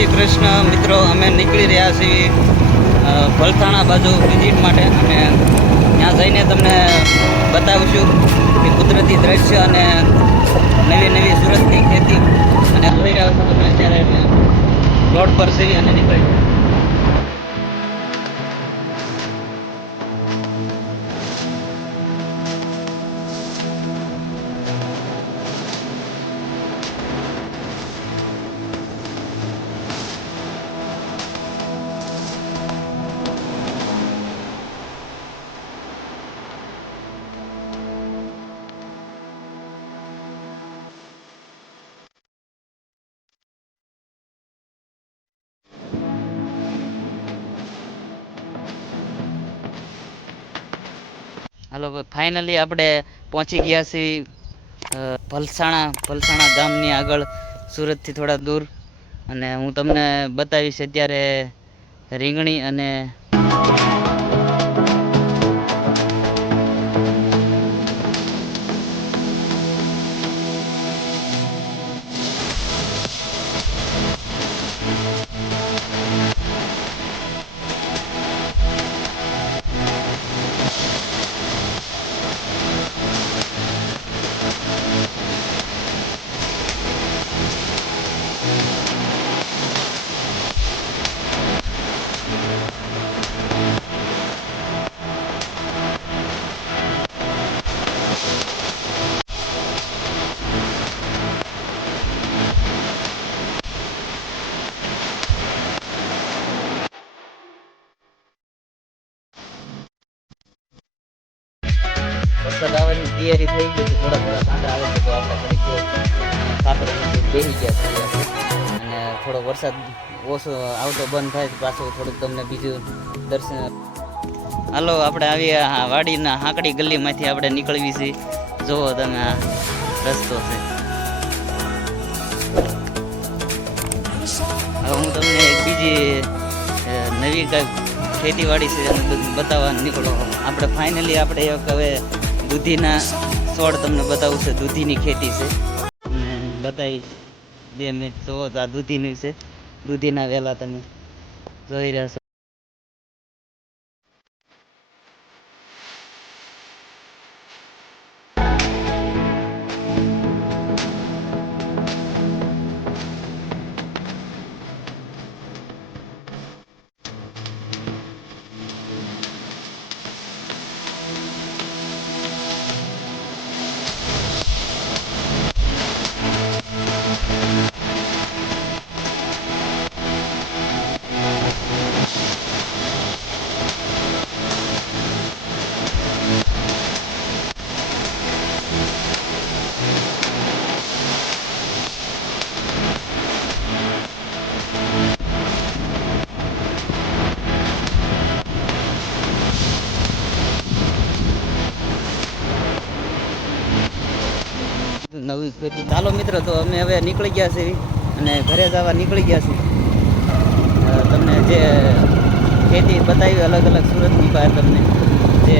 શ્રી કૃષ્ણ મિત્રો, અમે નીકળી રહ્યા છીએ ભલથાણા બાજુ વિઝિટ માટે અને ત્યાં જઈને તમને બતાવીશું કે કુદરતી દ્રશ્ય અને નવી નવી સુરતની ખેતી અને જોઈ રહ્યા છો તમે અત્યારે રોડ પર છીએ અને નીકળી હાલો ફાઇનલી આપણે પહોંચી ગયા છીએ ભલસાણા ગામની આગળ, સુરતથી થોડા દૂર. અને હું તમને બતાવીશ અત્યારે રીંગણી અને વરસાદ આવવાની તૈયારી થઈ ગઈ છે. થોડા સાંડા આવે છે તો આપણે ખાતર બેસી ગયા છીએ અને થોડો વરસાદ ઓછો આવતો બંધ થાય પાછું થોડુંક તમને બીજું દર્શન. હાલો આપણે આવી વાડીના હાંકડી ગલીમાંથી આપણે નીકળવી છીએ. જુઓ તમે આ રસ્તો છે. હવે હું તમને એક બીજી નવી ખેતીવાડી છે બતાવવા નીકળો. આપણે ફાઇનલી આપણે એક હવે દૂધીના છોડ તમને બતાવું છે. દૂધીની ખેતી છે બતાવી 2 મિનિટ. જુઓ તો આ દૂધીની છે. દૂધીના વેલા તમે જોઈ રહ્યા છો. નવી ખેતી. ચાલો મિત્ર, તો અમે હવે નીકળી ગયા છીએ અને ઘરે જવા નીકળી ગયા છીએ. તમને જે ખેતી બતાવી અલગ અલગ સુરતની બહાર તમને જે